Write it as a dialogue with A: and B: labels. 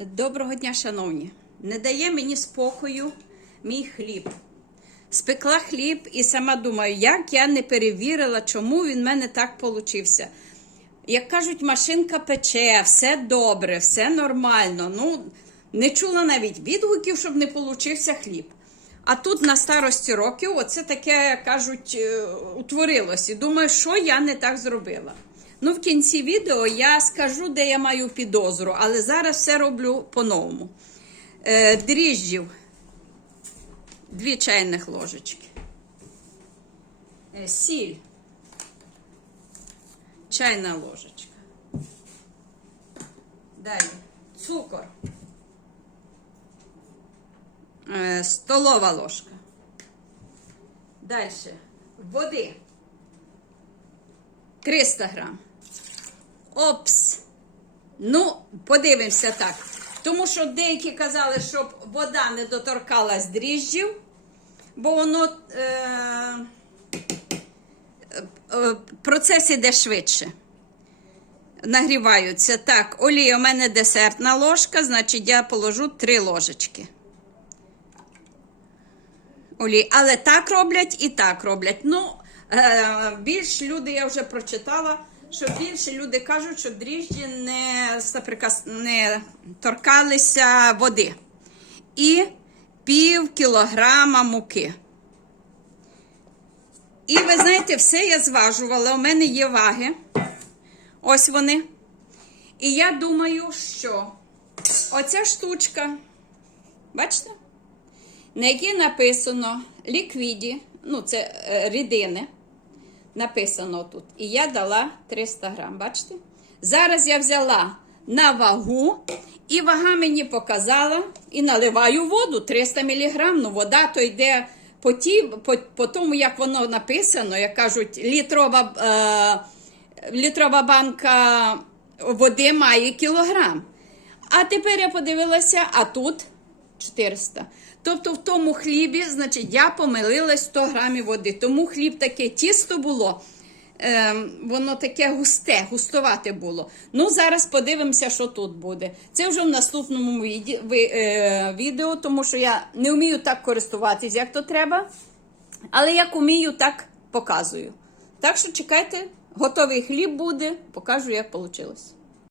A: Доброго дня, шановні. Не дає мені спокою мій хліб. Спекла хліб і сама думаю, як я не перевірила, чому він в мене так получився. Як кажуть, машинка пече, все добре, все нормально. Ну, не чула навіть відгуків, щоб не получився хліб. А тут на старості років оце таке, кажуть, е, утворилось. І думаю, що я не так зробила. Ну, в кінці відео я скажу, де я маю підозру, але зараз все роблю по-новому. Е, дріжджів. Дві чайних ложечки. Е, сіль. Чайна ложечка. Далі. Цукор. Е, столова ложка. Далі. Води. 300 грам. Опс. Ну, подивимося так. Тому що деякі казали, щоб вода не доторкалась дріжджів, бо воно е, е, процес іде швидше. Нагріваються. Так, олія у мене десертна ложка, значить я положу 3 ложечки. Олій. Але так роблять і так роблять. Ну, більш люди, я вже прочитала, що більше люди кажуть, що дріжджі не, не торкалися води. І пів кілограма муки. І ви знаєте, все я зважувала. У мене є ваги. Ось вони. І я думаю, що оця штучка, бачите? на якій написано ліквіді, ну це е, рідини, написано тут. І я дала 300 грам. Бачите? Зараз я взяла на вагу, і вага мені показала і наливаю воду 300 мг. Ну, вода то йде по, ті, по, по тому, як воно написано, як кажуть, літрова, е, літрова банка води має кілограм. А тепер я подивилася, а тут 400. Тобто в тому хлібі, значить, я помилилась 100 грамів води. Тому хліб таке тісто було, е, воно таке густе, густовате було. Ну, зараз подивимося, що тут буде. Це вже в наступному е, відео, тому що я не вмію так користуватись, як то треба. Але як вмію, так показую. Так що чекайте, готовий хліб буде, покажу, як вийшло.